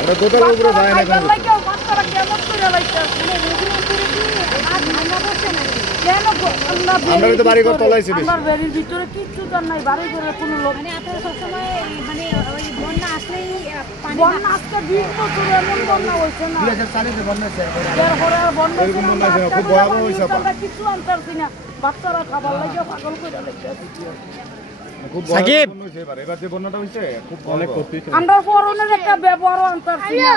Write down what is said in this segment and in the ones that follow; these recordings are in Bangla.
আমরা দোতলার উপরে যাই না কেন? আমরা তো বাড়ি ঘর তলাইছি বেশি। আমার বাড়ির ভিতরে কিচ্ছু তার নাই, বাড়ি ঘরে কোনো লোক মানে আপনারা সবসময় মানে ওই বন্যা আসলেই বন্যা আসতে 20 বছর এমন বন্যা হয়েছে না। 2004 এ বন্যা হয়েছে। এরপরে আর বন্যা এরকম বন্যা হয়েছে, খুব ভয়াবহ হয়েছে। আমরা কিছু আনতারছি না, বাচ্চারা খাবার লাগে পাগল করে লাগছে। খুব সাকিব এবার যে বন্যাটা হয়েছে খুব অনেক ক্ষতি। আমরা ফরনের একটা ব্যবহার আনতারছি না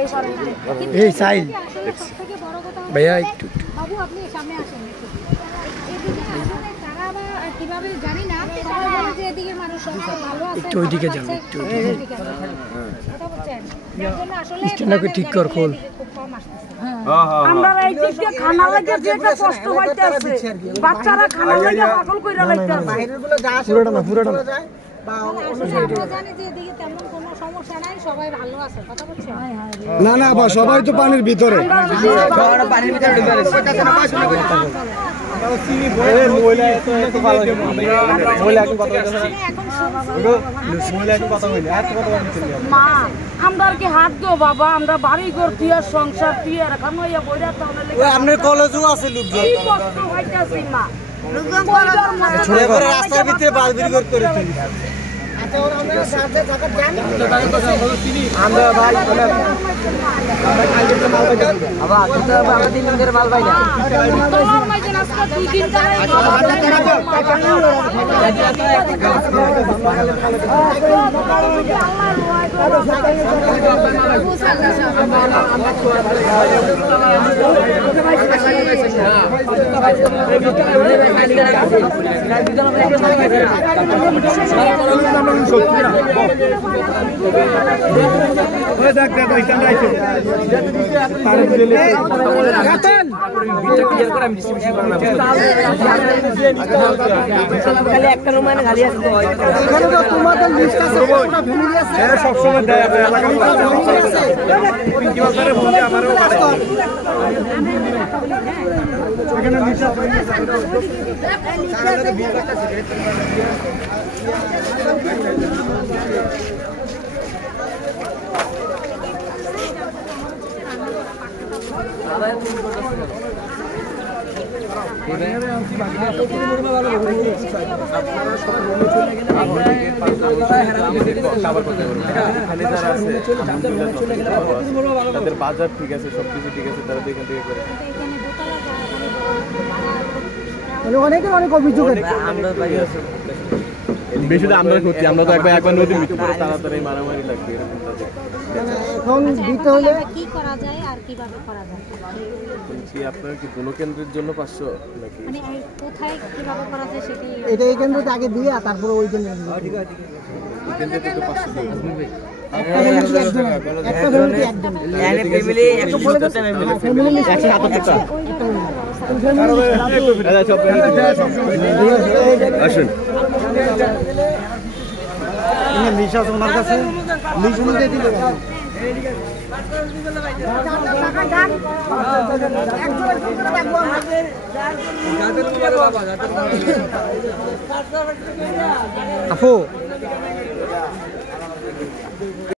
এই পানিতে। এই সাইল ভাইয়া একটু বাবু আপনি সামনে আসেন একটু। এদিকে আসলে তারা বা কিভাবে জানি না, সবাই বলে যে এদিকে মানুষ ভালো আছে, একটু ওইদিকে যান, একটু ওইদিকে কথা বলছেন যার জন্য আসলে স্ট্যান্ডকে ঠিক কর খোল। খুব কম আসছে। আমরা এই দিকে খানা লাগে যেটা কষ্ট হইতে আছে, বাচ্চারা খানা লাগে পাগল কইরা লাগতে আছে। বাইরেরগুলো যা আসে পুরোটা না যায় বা আমরা জানি যে এদিকে তেমন কোনো সমস্যা নাই, সবাই ভালো আছে। কথা বলছেন না না বা সবাই তো পানির ভিতরে। সবাই পানির ভিতরে ডুবে আছে। চিনি বলে মহিলা এত ভালো মহিলা এখন কথা বলছে মহিলা এখন কথা বলি এত কথা বলছে মা আমরা আর কি হাত দো বাবা, আমরা বাড়ি ঘর টিয়ার সংসার টিয়ার এখন ইয়া বইরা তাহলে ওই আপনার কলেজও আছে লোকজন কি কষ্ট হইতাছে মা লোকজন ছোট করে রাস্তার ভিতরে বালবির করে তুলি আমরা ভাই আবার আমরা 3 দিন ধরে মাল পাই না। তোমার মাঝে আজকে 2 দিন ধরে একটা রুমে খালি আছে তোমাদের লিস্ট আছে ফ্যামিলি আছে সব সময় দেয় আমারও এখানে লিস্ট আছে তাদের বাজার ঠিক আছে, সবকিছু ঠিক আছে, তারা এখান থেকে করে। অনেক অভিযোগ বেশি তো আমরা করছি, আমরা তো একবার নদীর ভিতরে পড়ে তাড়াতাড়ি মারামারি লাগবে এরকম তাদের। এখন দিতে হলে কি করা যায় আর কিভাবে করা যায়? কি আপনার কি জনকেন্দ্রের জন্য 500 নাকি মানে কোথায় কিভাবে করা যায় সেটি এটা এই কেন্দ্রতে আগে দিয়া তারপরে ওই কেন্দ্রে দিই। ঠিক আছে এই কেন্দ্রে তো 500 দিই। একটা ফ্যামিলি একদম এনে ফ্যামিলি 150 টাকা ফ্যামিলি 170 টাকা আসুন লিস্ট আছে ওনার কাছে লিস্ট অনুযায়ী দিলে আপু